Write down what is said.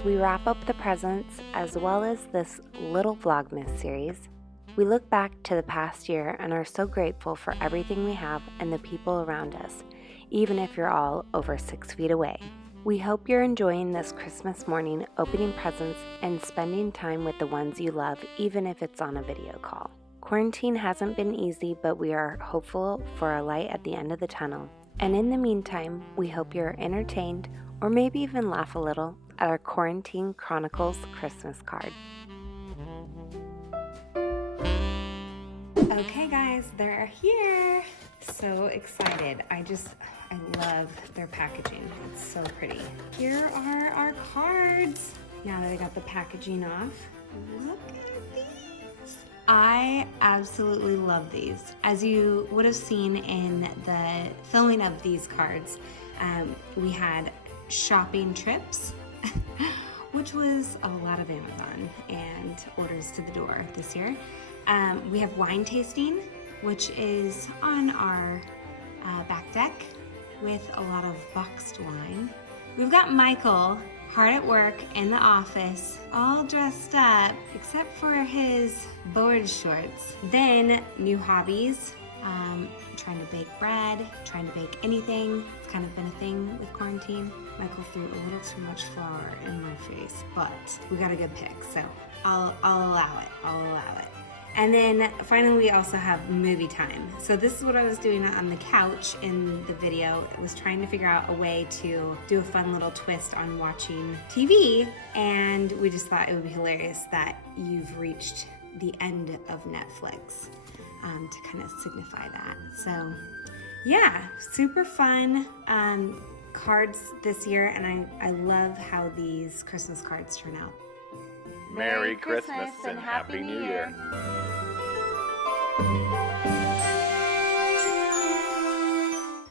As we wrap up the presents, as well as this little Vlogmas series, we look back to the past year and are so grateful for everything we have and the people around us, even if you're all over 6 feet away. We hope you're enjoying this Christmas morning, opening presents and spending time with the ones you love, even if it's on a video call. Quarantine hasn't been easy, but we are hopeful for a light at the end of the tunnel. And in the meantime, we hope you're entertained or maybe even laugh a little at our Quarantine Chronicles Christmas card. Okay guys, they're here. So excited. I love their packaging. It's so pretty. Here are our cards. Now that I got the packaging off, look at these. I absolutely love these. As you would have seen in the filming of these cards, we had shopping trips, which was a lot of Amazon and orders to the door this year. We have wine tasting, which is on our back deck with a lot of boxed wine. We've got Michael hard at work in the office, all dressed up except for his board shorts. Then new hobbies, trying to bake bread, trying to bake anything. It's kind of been a thing with quarantine. Michael threw a little too much flour in my face, but we got a good pick, so I'll allow it. And then finally we also have movie time. So this is what I was doing on the couch in the video. I was trying to figure out a way to do a fun little twist on watching TV, and we just thought it would be hilarious that you've reached the end of Netflix to kind of signify that. So yeah, super fun cards this year, and I love how these Christmas cards turn out. Merry Christmas and Happy New Year.